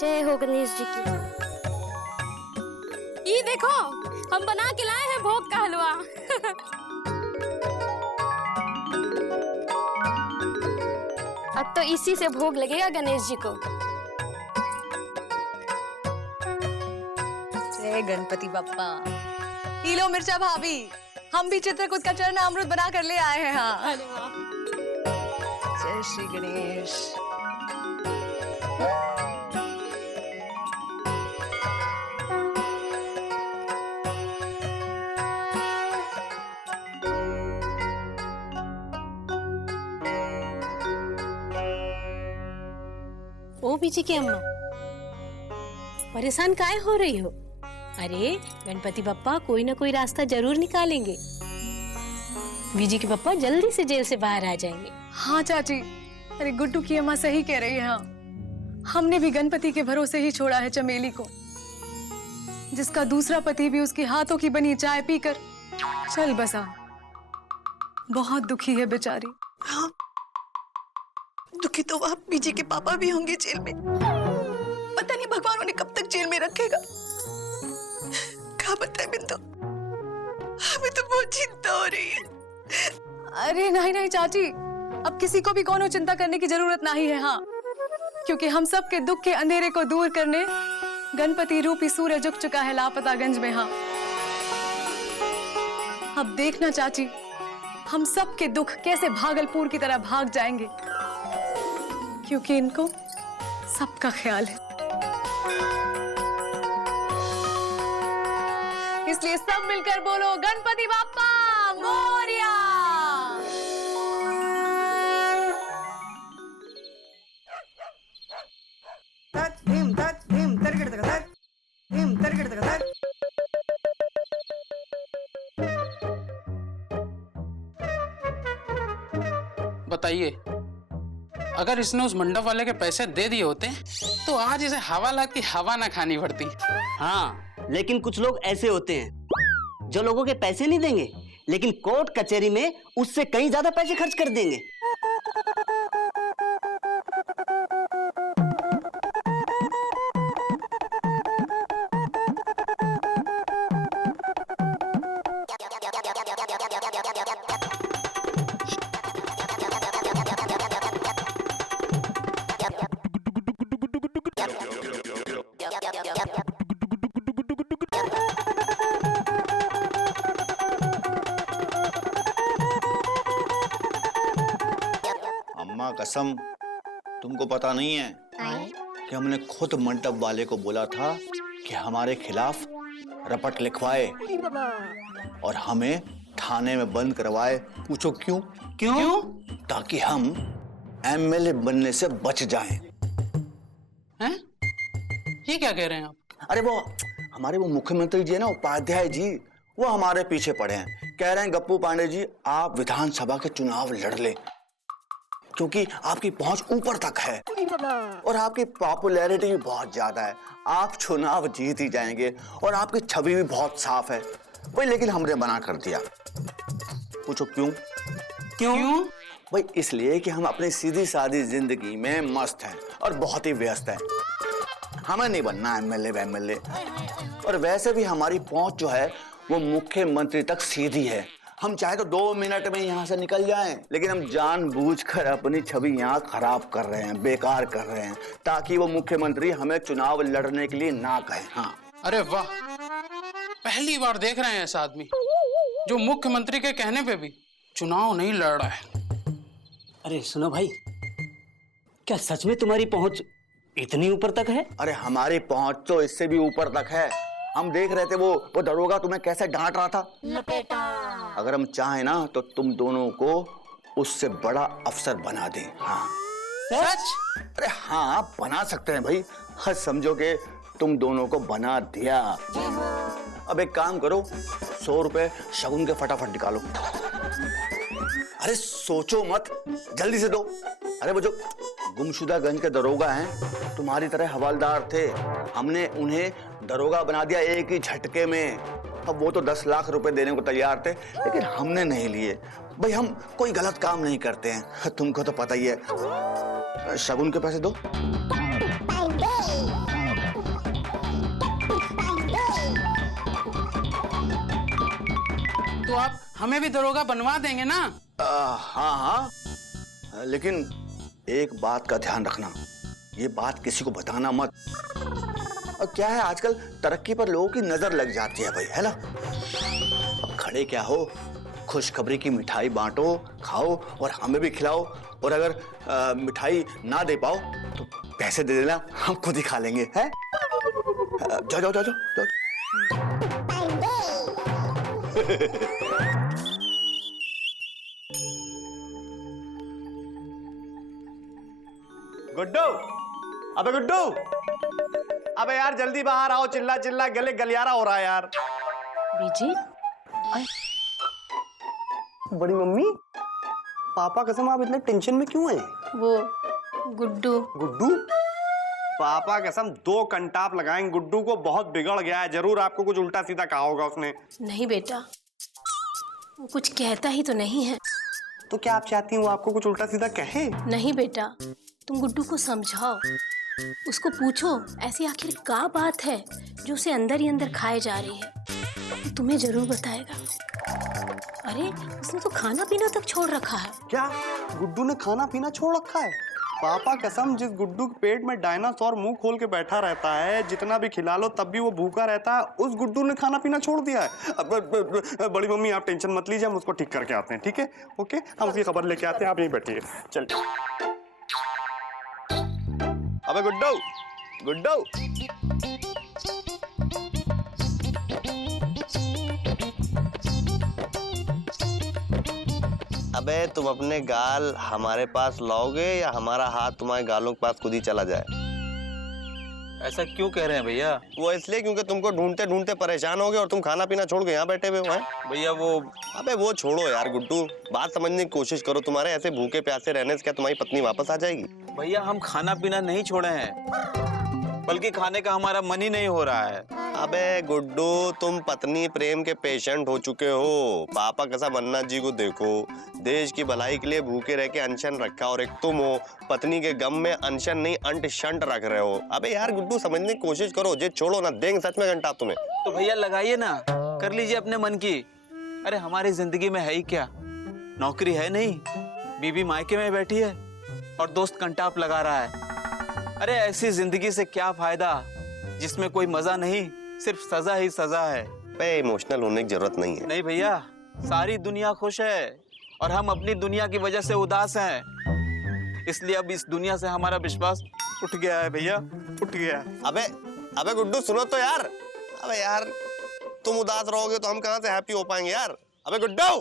जय हो गणेश जी की। ये देखो, हम बना के लाए हैं भोग का हलवा। अब तो इसी से भोग लगेगा गणेश जी को। जय गणपति बप्पा। ये लो मिर्चा भाभी, हम भी चित्रकूट का चरना अमृत बना कर ले आए हैं। हाँ, जय श्री गणेश। ओ बीजी की अम्मा, परेशान काहे हो रही हो? अरे गणपति बप्पा कोई ना कोई रास्ता जरूर निकालेंगे। बीजी के पप्पा जल्दी से जेल से बाहर आ जाएंगे। हाँ चाची, अरे गुड्डू की अम्मा सही कह रही है। हाँ, हमने भी गणपति के भरोसे ही छोड़ा है चमेली को, जिसका दूसरा पति भी उसके हाथों की बनी चाय पीकर चल बसा। बहुत दुखी है बेचारी। हाँ, दुखी तो वह बीजी के पापा भी होंगे जेल में। पता नहीं भगवान उन्हें कब तक जेल में रखेगा। क्या बताए बिंदु, हमें तो बहुत चिंता हो रही है। अरे नहीं नहीं चाची, अब किसी को भी कोनो चिंता करने की जरूरत नहीं है। हाँ, क्योंकि हम सब के दुख के अंधेरे को दूर करने गणपति रूपी सूरज उग चुका है लापतागंज में। हाँ, अब देखना चाची, हम सब के दुख कैसे भागलपुर की तरह भाग जाएंगे, क्योंकि इनको सबका ख्याल है। इसलिए सब मिलकर बोलो गणपति बाप्पा मोरया। बताइए, अगर इसने उस मंडप वाले के पैसे दे दिए होते तो आज इसे हवाला की हवा ना खानी पड़ती। हाँ, लेकिन कुछ लोग ऐसे होते हैं जो लोगों के पैसे नहीं देंगे, लेकिन कोर्ट कचहरी में उससे कहीं ज्यादा पैसे खर्च कर देंगे। अम्मा कसम, तुमको पता नहीं है कि हमने खुद मंडप वाले को बोला था कि हमारे खिलाफ रपट लिखवाए और हमें थाने में बंद करवाए। पूछो क्यों? क्यों? ताकि हम एमएलए बनने से बच जाएं। हैं? ये क्या कह रहे हैं आप? अरे वो हमारे मुख्यमंत्री जी है ना, उपाध्याय जी, वो हमारे पीछे पड़े हैं। कह रहे हैं गप्पू पांडे जी, आप विधानसभा के चुनाव लड़ ले, क्योंकि आपकी पहुंच ऊपर तक है और आपकी पॉपुलैरिटी भी बहुत ज्यादा है। आप चुनाव जीत ही जाएंगे और आपकी छवि भी बहुत साफ है। वही, लेकिन हमने मना कर दिया। पूछो क्यों? क्यों? भाई इसलिए कि हम अपनी सीधी सादी जिंदगी में मस्त हैं और बहुत ही व्यस्त हैं। हमें नहीं बनना एमएलए। और वैसे भी हमारी पहुंच जो है वो मुख्यमंत्री तक सीधी है। हम चाहे तो 2 मिनट में यहाँ से निकल जाएं, लेकिन हम जानबूझकर अपनी छवि यहाँ खराब कर रहे हैं, बेकार कर रहे हैं, ताकि वो मुख्यमंत्री हमें चुनाव लड़ने के लिए ना कहे। हाँ, अरे वाह, पहली बार देख रहे हैं ऐसा आदमी जो मुख्यमंत्री के कहने पे भी चुनाव नहीं लड़ रहा है। अरे सुनो भाई, क्या सच में तुम्हारी पहुंच इतनी ऊपर तक है? अरे हमारी पहुंच तो इससे भी ऊपर तक है। हम देख रहे थे वो दरोगा तुम्हें कैसे डांट रहा था। अगर हम चाहें ना तो तुम दोनों को उससे बड़ा अफसर बना दें। हाँ सच? अरे हाँ, बना सकते हैं भाई। हाँ, समझो कि तुम दोनों को बना दिया। अब एक काम करो, 100 रुपए शगुन के फटाफट निकालो। अरे सोचो मत, जल्दी से दो। अरे वो जो गुमशुदागंज के दरोगा हैं, तुम्हारी तरह हवालदार थे, हमने उन्हें दरोगा बना दिया एक ही झटके में। अब वो तो 10 लाख रुपए देने को तैयार थे, लेकिन हमने नहीं लिए। भाई हम कोई गलत काम नहीं करते हैं, तुमको तो पता ही है। शगुन के पैसे दो। तो आप हमें भी दरोगा बनवा देंगे ना? हाँ हाँ, लेकिन एक बात का ध्यान रखना, ये बात किसी को बताना मत। और क्या है, आजकल तरक्की पर लोगों की नजर लग जाती है भाई, है ना? अब खड़े क्या हो, खुशखबरी की मिठाई बांटो, खाओ और हमें भी खिलाओ। और अगर मिठाई ना दे पाओ तो पैसे दे देना, हम खुद ही खा लेंगे, हैं? जाओ जाओ जाओ जाओ। गुड्डू, अबे गुड्डू, अबे यार जल्दी बाहर आओ, चिल्ला चिल्ला गले गलियारा हो रहा है यार। बीजी, बड़ी मम्मी, पापा कसम आप इतने टेंशन में क्यों हैं? वो गुड्डू। गुड्डू, पापा कसम 2 कंटाप लगाएंगे, गुड्डू को बहुत बिगड़ गया है, जरूर आपको कुछ उल्टा सीधा कहा होगा उसने। नहीं बेटा, वो कुछ कहता ही तो नहीं है। तो क्या आप चाहती हैं वो आपको कुछ उल्टा सीधा कहे? नहीं बेटा, तुम गुड्डू को समझाओ, उसको पूछो ऐसी आखिर क्या बात है जो उसे अंदर ही अंदर खाए जा रही है, वो तुम्हें जरूर बताएगा। अरे उसने तो खाना पीना तक छोड़ रखा है। क्या गुड्डू ने खाना पीना छोड़ रखा है? पापा कसम, जिस गुड्डू के पेट में डायनासोर मुंह खोल के बैठा रहता है, जितना भी खिला लो तब भी वो भूखा रहता है, उस गुड्डू ने खाना पीना छोड़ दिया है। बड़ी मम्मी आप टेंशन मत लीजिए, हम उसको ठीक करके आते हैं, ठीक है? ओके, हम उसकी खबर लेके आते हैं, आप यहीं बैठिए। चल। अबे गुड्डू, गुड्डू, अबे तुम अपने गाल हमारे पास लाओगे या हमारा हाथ तुम्हारे गालों के पास खुद ही चला जाए? ऐसा क्यों कह रहे हैं भैया? वो इसलिए क्योंकि तुमको ढूंढते ढूंढते परेशान हो गए और तुम खाना पीना छोड़ के यहाँ बैठे हुए हो। भैया वो, अबे वो छोड़ो यार गुड्डू, बात समझने की कोशिश करो। तुम्हारे ऐसे भूखे प्यासे रहने से क्या तुम्हारी पत्नी वापस आ जाएगी? भैया हम खाना पीना नहीं छोड़े हैं, बल्कि खाने का हमारा मन ही नहीं हो रहा है। अबे गुड्डू, तुम पत्नी प्रेम के पेशेंट हो चुके हो। पापा कसम अन्ना जी को देखो, देश की भलाई के लिए भूखे रह के अनशन रखा, और एक तुम हो पत्नी के गम में अनशन नहीं अंट शंट रख रहे हो। अबे यार गुड्डू समझने की कोशिश करो, जे छोड़ो ना, देंगे सच में घंटा तुम्हें। तो भैया लगाइए ना, कर लीजिए अपने मन की। अरे हमारी जिंदगी में है ही क्या, नौकरी है नहीं, बीवी मायके में बैठी है और दोस्त कंटाप लगा रहा है। अरे ऐसी जिंदगी से क्या फायदा जिसमें कोई मजा नहीं, सिर्फ सजा ही सजा है। बे इमोशनल होने की जरूरत नहीं है। नहीं भैया, सारी दुनिया खुश है और हम अपनी दुनिया की वजह से उदास हैं, इसलिए अब इस दुनिया से हमारा विश्वास उठ गया है भैया, उठ गया है। अबे अबे गुड्डू सुनो तो यार, अबे यार तुम उदास रहोगे तो हम कहाँ से हैप्पी हो पाएंगे यार? अबे गुड्डू,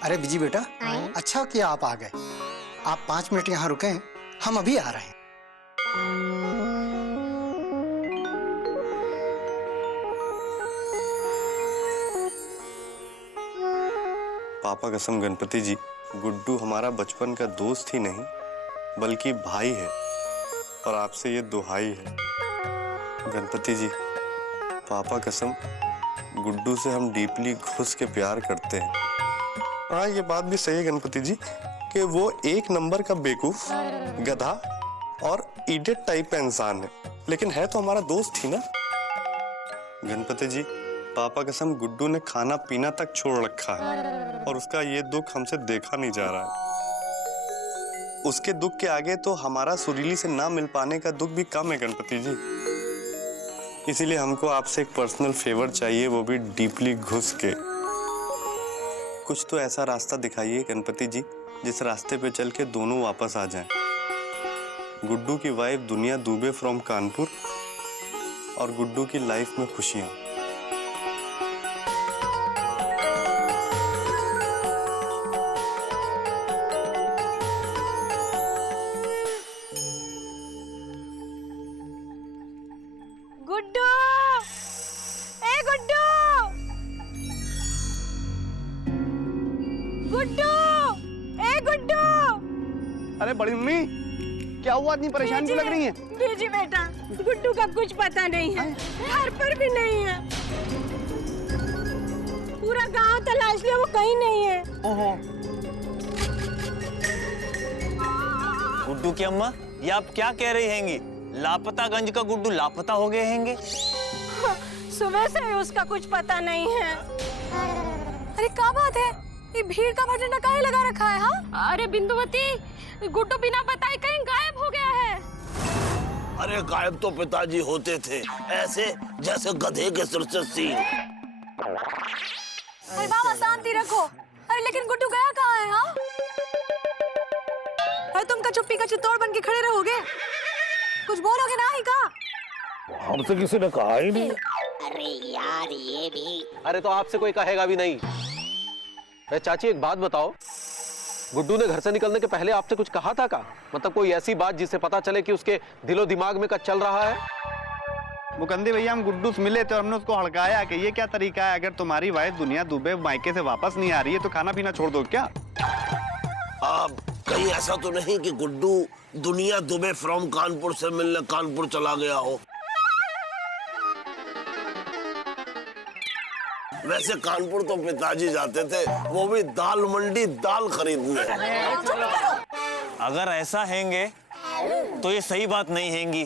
अरे बिजी बेटा, अच्छा किया आप आ गए। आप 5 मिनट यहाँ रुके, हम अभी आ रहे हैं। पापा कसम गणपति जी, गुड्डू हमारा बचपन का दोस्त ही नहीं बल्कि भाई है, और आपसे ये दुहाई है गणपति जी, पापा कसम गुड्डू से हम डीपली घुस के प्यार करते हैं। हाँ ये बात भी सही है गणपति जी कि वो 1 नंबर का बेवकूफ, गधा और इडियट टाइप का इंसान है, लेकिन है तो हमारा दोस्त ही ना। गणपति जी, पापा कसम गुड्डू ने खाना पीना तक छोड़ रखा है और उसका ये दुख हमसे देखा नहीं जा रहा है। उसके दुख के आगे तो हमारा सुरीली से ना मिल पाने का दुख भी कम है गणपति जी। इसीलिए हमको आपसे एक पर्सनल फेवर चाहिए, वो भी डीपली घुस के। कुछ तो ऐसा रास्ता दिखाइए गणपति जी जिस रास्ते पे चल के दोनों वापस आ जाएं। गुड्डू की वाइफ दुनिया दुबे फ्रॉम कानपुर और गुड्डू की लाइफ में खुशियां। गुड्डू, ए गुड्डू, गुड्डू, ए गुड्डू। अरे बड़ी मम्मी, क्या हुआ, इतनी परेशान क्यों लग रही हैं? बीजी बेटा, गुड्डू का कुछ पता नहीं है, घर पर भी नहीं है। पूरा गांव तलाश लिया, वो कहीं नहीं है। ओहो। गुड्डू की अम्मा, ये आप क्या कह रही हैंगी? लापतागंज का गुड्डू लापता हो गए हैंगे? सुबह से ही उसका कुछ पता नहीं है। अरे क्या बात है, ये भीड़ का भटंडा काहे लगा रखा है? हाँ, अरे बिंदुवती, गुड्डू बिना बताए कहीं गायब हो गया है। अरे गायब तो पिताजी होते थे, ऐसे जैसे गधे के सिर से सींग। अरे मामा शांति रखो। अरे लेकिन गुड्डू गया कहाँ है? हाँ, अरे तुम का चुप्पी का चित्तौड़ बन के खड़े रहोगे? कुछ बोलोगे ना ही का? हमसे किसी ने कहा ही नहीं। अरे यार ये भी। अरे तो आपसे कोई कहेगा भी नहीं। चाची एक बात बताओ, गुड्डू ने घर से निकलने के पहले आपसे कुछ कहा था का? मतलब कोई ऐसी बात जिससे पता चले कि उसके दिलो दिमाग में कुछ चल रहा है? मुकंदी भैया, हम गुड्डू से मिले थे और हमने उसको हड़काया कि ये क्या तरीका है, अगर तुम्हारी वाइफ दुनिया दुबे मायके से वापस नहीं आ रही है तो खाना पीना छोड़ दो क्या? अब कहीं ऐसा तो नहीं कि गुड्डू दुनिया दुबे फ्रॉम कानपुर से मिलने कानपुर चला गया हो? वैसे कानपुर तो पिताजी जाते थे, वो भी दाल मंडी दाल खरीदने। अगर ऐसा हैंगे तो ये सही बात नहीं हैंगी,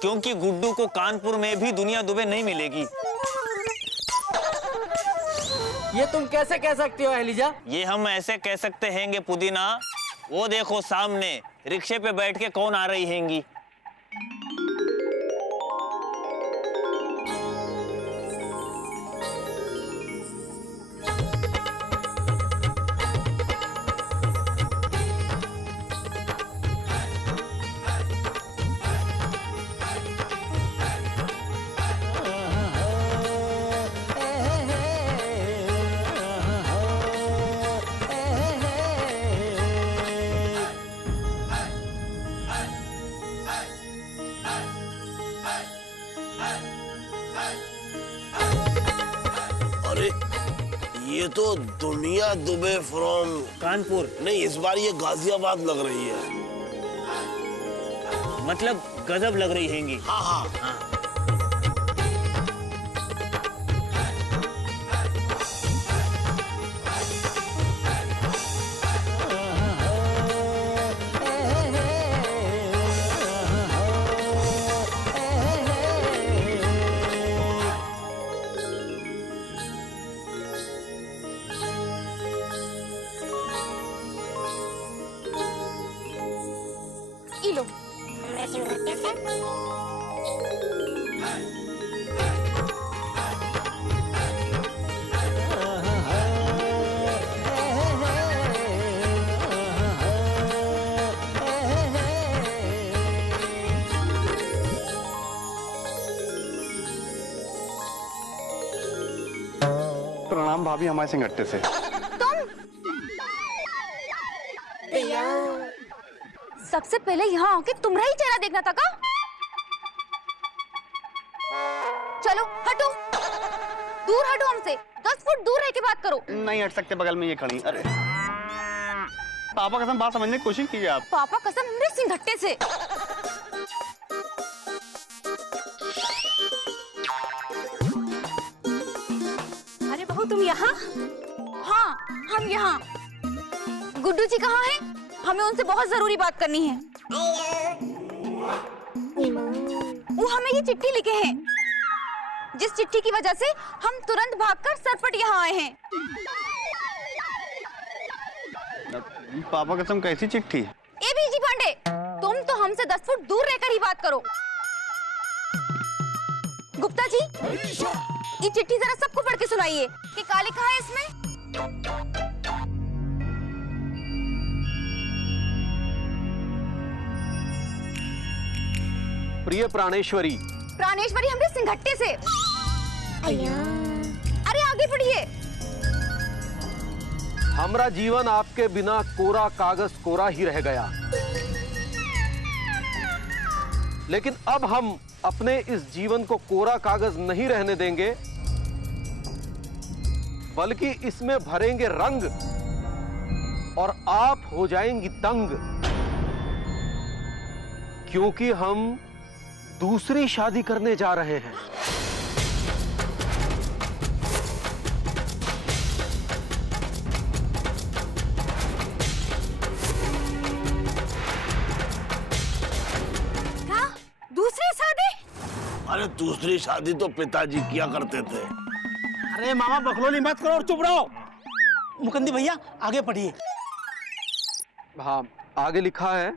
क्योंकि गुड्डू को कानपुर में भी दुनिया दुबे नहीं मिलेगी। ये तुम कैसे कह सकती हो एलिजा? ये हम ऐसे कह सकते हैंगे पुदीना, वो देखो सामने रिक्शे पे बैठ के कौन आ रही हैंगी। ये तो दुनिया दुबे फ्रॉम कानपुर नहीं, इस बार ये गाजियाबाद लग रही है। मतलब गजब लग रही हैंगी। हाँ हाँ। लो। प्रणाम भाभी, हमारे सिंगट्टे से। सबसे पहले यहाँ आके तुम्हारा ही चेहरा देखना था का? चलो हटो, दूर हटो हमसे, 10 फुट दूर रह के बात करो। नहीं हट सकते, बगल में ये खड़ी। अरे पापा कसम, बात समझने की कोशिश कीजिए आप। पापा कसम मेरे सिंघट्टे से। अरे बहू तुम यहाँ? हाँ हम यहाँ। गुड्डू जी कहाँ हैं? हमें उनसे बहुत जरूरी बात करनी है। वो हमें ये चिट्ठी लिखे हैं, जिस चिट्ठी की वजह से हम तुरंत भागकर सरपट यहाँ आए हैं। पापा कसम, कैसी चिट्ठी? ए बीजी पांडे, तुम तो हमसे 10 फुट दूर रहकर ही बात करो। गुप्ता जी, ये चिट्ठी जरा सबको पढ़ के सुनाइए कि क्या लिखा है इसमें। प्रिय प्राणेश्वरी। प्राणेश्वरी हमरे सिंघट्टे से। अरे आगे पढ़िए। हमारा जीवन आपके बिना कोरा कागज कोरा ही रह गया, लेकिन अब हम अपने इस जीवन को कोरा कागज नहीं रहने देंगे, बल्कि इसमें भरेंगे रंग और आप हो जाएंगी दंग। क्योंकि हम दूसरी शादी करने जा रहे हैं। क्या? दूसरी शादी? अरे दूसरी शादी तो पिताजी किया करते थे। अरे मामा बकलोली मत करो और चुप रहो। मुकंदी भैया आगे पढ़िए। हाँ, आगे लिखा है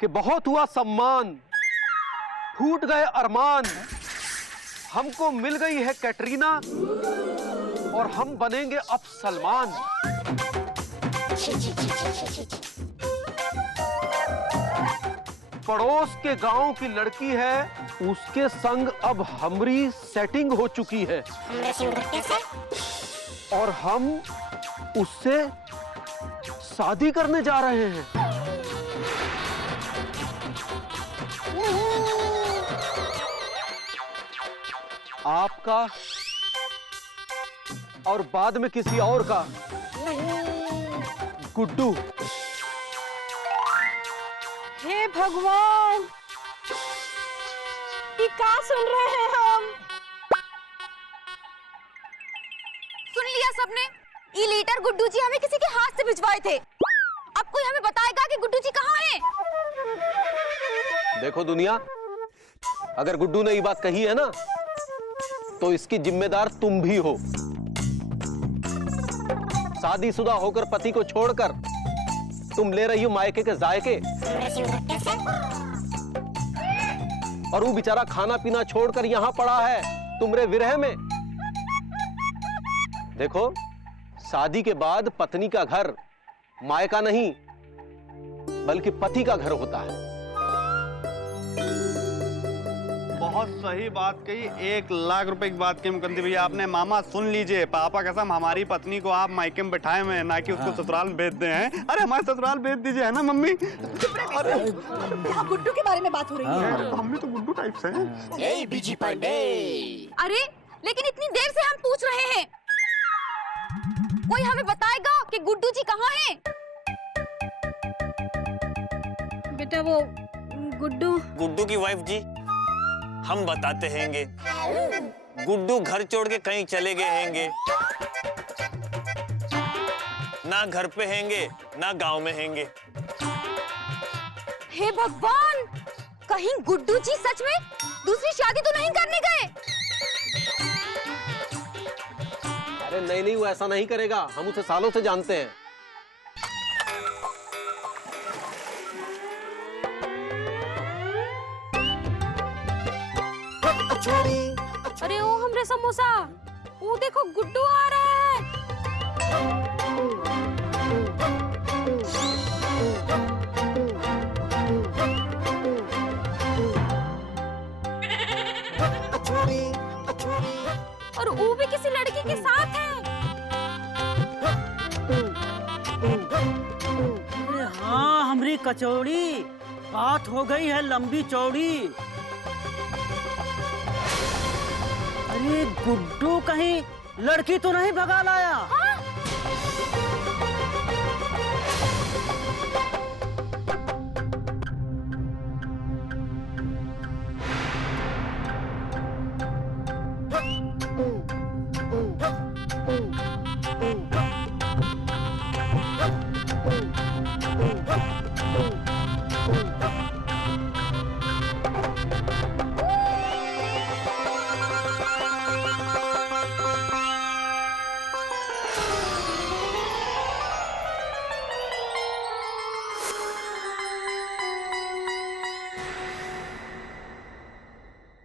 कि बहुत हुआ सम्मान, फूट गए अरमान, हमको मिल गई है कैटरीना और हम बनेंगे अब सलमान। पड़ोस के गांव की लड़की है, उसके संग अब हमरी सेटिंग हो चुकी है और हम उससे शादी करने जा रहे हैं। आपका और बाद में किसी और का। गुड्डू। हे भगवान, ये क्या सुन रहे हैं हम? सुन लिया सबने? ये लेटर गुड्डू जी हमें किसी के हाथ से भिजवाए थे। अब कोई हमें बताएगा कि गुड्डू जी कहाँ हैं? देखो दुनिया, अगर गुड्डू ने ये बात कही है ना, तो इसकी जिम्मेदार तुम भी हो। शादीशुदा होकर पति को छोड़कर तुम ले रही हो मायके के जायके, और वो बेचारा खाना पीना छोड़कर यहां पड़ा है तुम्हारे विरह में। देखो, शादी के बाद पत्नी का घर मायका नहीं बल्कि पति का घर होता है। बहुत सही बात कही, 1,00,000 रुपए की बात कही मुकंदी भैया आपने। मामा सुन लीजिए, पापा कसम हमारी पत्नी को आप मायके में बैठाए हुए हैं, ना कि उसको ससुराल में भेज दे हैं। अरे हमारे ससुराल भेज दीजिए, है ना मम्मी? अरे यहाँ गुड्डू के बारे में बात हो रही है। हम भी तो गुड्डू टाइप से हैं। बीजी पांडे। अरे लेकिन इतनी देर से हम पूछ रहे हैं, कोई हमें बताएगा कि गुड्डू जी कहाँ हैं? बेटा वो गुड्डू की वाइफ जी, हम बताते हैंगे। गुड्डू घर छोड़ के कहीं चले गए हैंगे, ना घर पे हैंगे ना गांव में हैंगे। हे भगवान, कहीं गुड्डू जी सच में दूसरी शादी तो नहीं करने गए? अरे नहीं नहीं, वो ऐसा नहीं करेगा, हम उसे सालों से जानते हैं। अरे ओ हमरे समोसा, वो देखो गुड्डू आ रहा है। और वो भी किसी लड़की के साथ है। अरे हाँ, हमरी कचौड़ी, बात हो गई है लंबी चौड़ी। अरे गुड्डू कहीं लड़की तो नहीं भगा लाया?